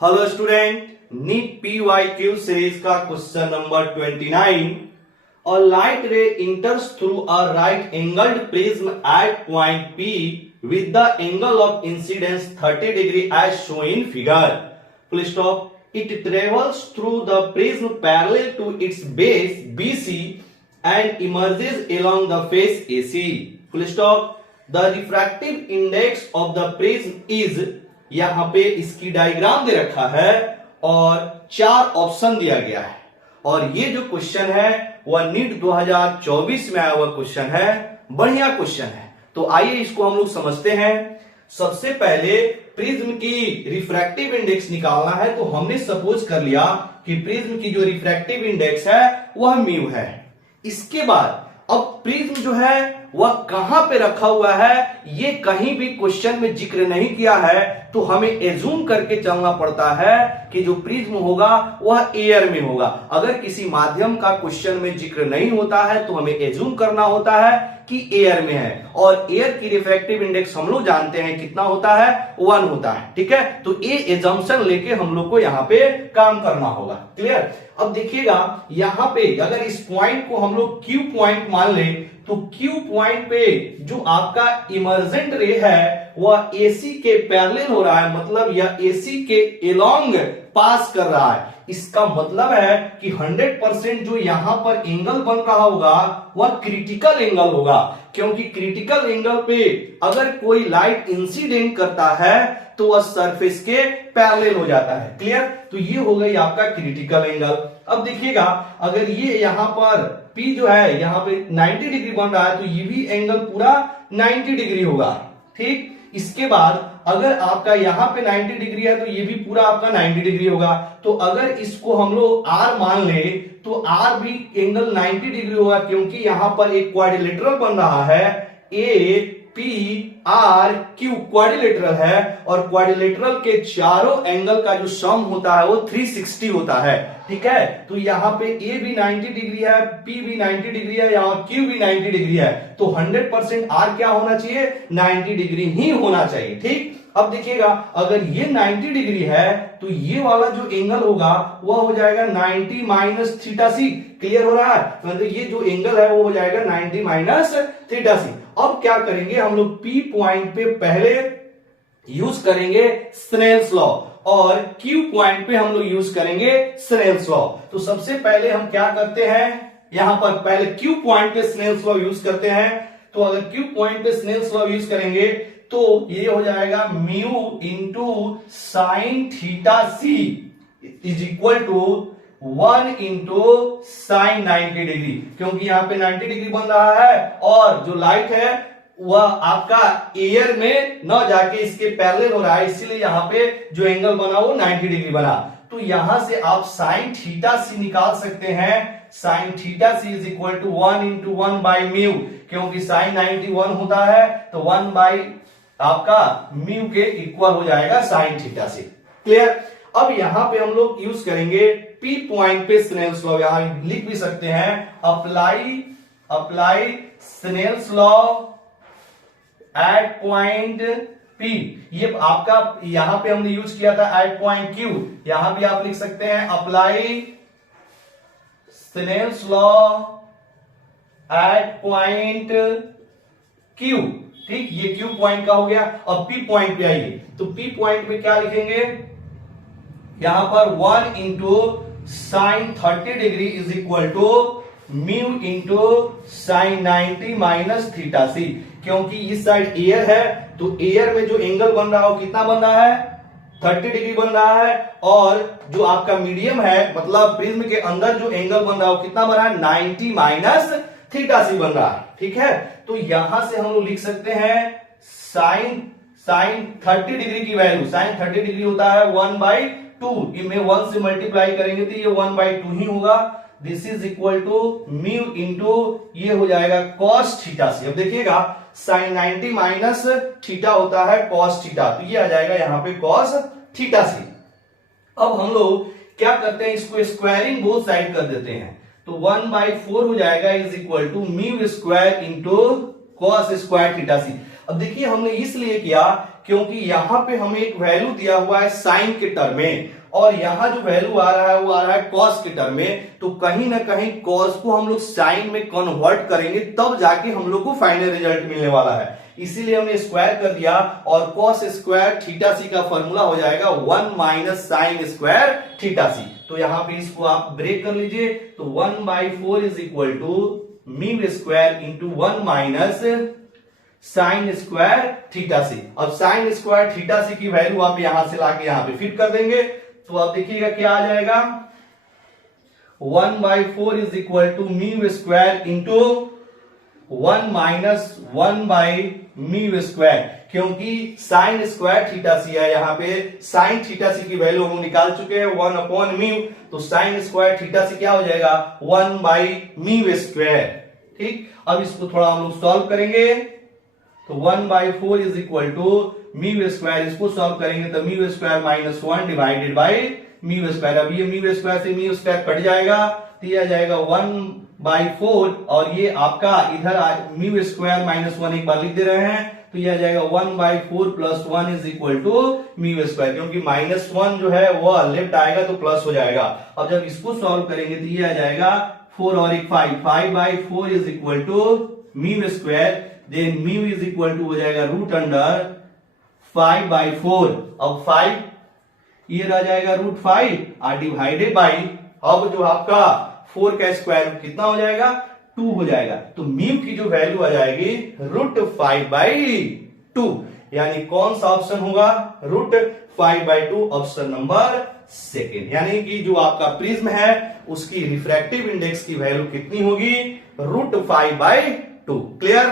Hello student, NEET PYQ series का question number 29। A light ray enters through a right angled prism at point P with the angle of incidence 30 degree as shown in figure. Full stop. It travels through the prism parallel to its base BC and emerges along the face AC. Full stop. The refractive index of the prism is, यहां पे इसकी diagram दे रखा है और 4 option दिया गया है। और ये जो क्वेश्चन है वह नीट 2024 में आया हुआ क्वेश्चन है, बढ़िया क्वेश्चन है। तो आइए इसको हम लोग समझते हैं। सबसे पहले प्रिज्म की रिफ्रैक्टिव इंडेक्स निकालना है, तो हमने सपोज कर लिया कि प्रिज्म की जो रिफ्रैक्टिव इंडेक्स है वह म्यू है। इसके बाद अब प्रिज्म जो है वह कहां पे रखा हुआ है ये कहीं भी क्वेश्चन में जिक्र नहीं किया है, तो हमें एज्यूम करके चलना पड़ता है कि जो प्रिज्म होगा वह एयर में होगा। अगर किसी माध्यम का क्वेश्चन में जिक्र नहीं होता है तो हमें एज्यूम करना होता है कि एयर में है, और एयर की रिफ्रैक्टिव इंडेक्स हम लोग जानते हैं कितना होता है, 1 होता है। ठीक है, तो ये एजम्पशन लेके हम लोग को यहां पे काम करना होगा। क्लियर। अब देखिएगा यहां पे अगर इस पॉइंट को हम लोग क्यू पॉइंट मान ले, तो क्यू पॉइंट पे जो आपका इमर्जेंट रे है वह एसी के पैरेलल हो रहा है, मतलब यह एसी के एलोंग पास कर रहा है। इसका मतलब है कि 100% जो यहां पर एंगल बन रहा होगा वह क्रिटिकल एंगल होगा, क्योंकि क्रिटिकल एंगल पे अगर कोई लाइट इंसिडेंट करता है तो वह सरफेस के पैरेलल हो जाता है। क्लियर। तो ये हो गई आपका क्रिटिकल एंगल। अब देखिएगा अगर ये यहां पर P जो है यहां पे 90 डिग्री बन रहा है, तो ये भी एंगल पूरा 90 डिग्री होगा। ठीक। इसके बाद अगर आपका यहां पे 90 डिग्री है तो ये भी पूरा आपका 90 डिग्री होगा। तो अगर इसको हम लोग R मान ले तो R भी एंगल 90 डिग्री होगा, क्योंकि यहां पर एक क्वाड्रिलेटरल बन रहा है, APRQ क्वाड्रिलेटरल है, और क्वाड्रिलेटरल के चारों एंगल का जो सम होता है वो 360 होता है। ठीक है, तो यहां पे A भी 90 डिग्री है, P भी 90 डिग्री है, यहां Q भी 90 डिग्री है, तो 100% R क्या होना चाहिए, 90 डिग्री ही होना चाहिए। ठीक। अब देखिएगा अगर ये 90 डिग्री है तो ये वाला जो एंगल होगा वह हो जाएगा 90 माइनस थीटा सी। क्लियर हो रहा है, मतलब ये जो एंगल है वो हो जाएगा 90 माइनस थीटा सी। अब क्या करेंगे हम लोग, P पॉइंट पे पहले यूज करेंगे स्नेल्स लॉ, और Q पॉइंट पे हम लोग यूज करेंगे स्नेल्स लॉ। तो सबसे पहले हम क्या करते हैं, यहां पर पहले Q पॉइंट पे स्नेल्स लॉ यूज करते हैं। तो अगर Q पॉइंट पे स्नेल्स लॉ यूज करेंगे तो ये हो जाएगा mu into sine theta c is equal to 1 into sine 90 degree, क्योंकि यहां पे 90 डिग्री बन रहा है और जो लाइट है वह आपका एयर में न जाके इसके पैरेलल हो रहा है, इसीलिए यहां पे जो एंगल बना वो 90 डिग्री बना। तो यहां से आप साइन थीटा सी निकाल सकते हैं। Sine theta c is equal to 1 into 1 by mu, क्योंकि साइन 91 होता है तो 1 बाई आपका म्यू के इक्वल हो जाएगा साइन थीटा से। क्लियर। अब यहां पे हम लोग यूज करेंगे P पॉइंट पे स्नेल्स लॉ, यहां लिख भी सकते हैं apply Snell's law at point P। ये आपका यहां पे हमने यूज किया था एट पॉइंट Q, यहां भी आप लिख सकते हैं apply Snell's law at point Q। ठीक, ये Q पॉइंट का हो गया। अब P पॉइंट पे आइए, तो P पॉइंट पे क्या लिखेंगे, यहां पर 1 into sine 30 degree is equal to mu into sine 90 minus theta C, क्योंकि इस साइड एयर है तो एयर में जो एंगल बन रहा हो कितना बन रहा है, 30 डिग्री बन रहा है, और जो आपका मीडियम है मतलब प्रिज्म के अंदर जो एंगल बन रहा हो कितना बन रहा है, 90 माइनस थीटा सी बन रहा है। ठीक है, तो यहां से हम लोग लिख सकते हैं साइन 30 डिग्री की वैल्यू, साइन 30 डिग्री होता है 1/2, इनमें 1 से मल्टीप्लाई करेंगे तो ये 1/2 ही होगा। This is equal to mu into ये हो जाएगा कॉस थीटा सी। अब देखिएगा साइन 90 माइनस थीटा होता है कॉस थीटा, तो ये आ जाएगा यहां पे कॉस थीटा सी। अब हम लोग क्या करते हैं, इसको स्क्वायरिंग बोथ साइड कर देते हैं, तो 1/4 हो जाएगा is equal to mu square into cos square theta C. अब देखिए हमने इसलिए किया क्योंकि यहां पे हमें एक वैल्यू दिया हुआ है साइन के टर्म में, और यहां जो वैल्यू आ रहा है वो आ रहा है कॉस के टर्म में। तो कहीं ना कहीं कॉस को हम लोग साइन में कन्वर्ट करेंगे तब जाके हम लोग को फाइनल रिजल्ट मिलने वाला है, इसीलिए हमने स्क्वायर कर दिया। और कॉस स्क्वायर थीटा सी का फॉर्मूला हो जाएगा 1 माइनस साइन स्क्वायर थीटा सी। तो यहां पे इसको आप ब्रेक कर लीजिए, तो 1/4 is equal to mu square into 1 minus sine square theta C. अब साइन स्क्वायर थीटा सी की वैल्यू आप यहां से लाके यहां पे फिट कर देंगे, तो अब देखिएगा क्या आ जाएगा, 1/4 is equal to mu square into 1 minus 1/म्यू स्क्वायर, क्योंकि साइन स्क्वायर थीटा सी है, यहां पे साइन थीटा सी की वैल्यू हम निकाल चुके हैं 1/म्यू, तो साइन स्क्वायर थीटा सी क्या हो जाएगा 1/म्यू स्क्वायर। ठीक, अब इसको थोड़ा हम लोग सॉल्व करेंगे, तो 1/4 is equal to mu square, इसको सॉल्व करेंगे तो mu square minus 1 divided by mu square. अब ये म्यू स्क्वायर से म्यू स्क्वायर कट जाएगा, तो ये आ जाएगा 1/4, और ये आपका इधर म्यू स्क्वायर माइनस 1 एक बार लिख दे रहे हैं, तो ये आ जाएगा 1/4 plus 1 is equal to mu square, क्योंकि माइनस 1 जो है वो लेफ्ट आएगा तो प्लस हो जाएगा। अब जब इसको सॉल्व करेंगे तो ये आ जाएगा 4 और एक 5/4 is equal to mu square, then mu is equal to हो जाएगा रूट अंडर 5/4। अब 5 ये रह जाएगा रूट 5 और डिवाइडेड बाई, अब जो आपका 4 का स्क्वायर रूट कितना हो जाएगा 2 हो जाएगा, तो म्यू की जो वैल्यू आ जाएगी रूट 5/2, यानी कौन सा ऑप्शन होगा रूट 5/2, ऑप्शन नंबर सेकेंड। यानी कि जो आपका प्रिज्म है उसकी रिफ्रैक्टिव इंडेक्स की वैल्यू कितनी होगी रूट 5/2। क्लियर।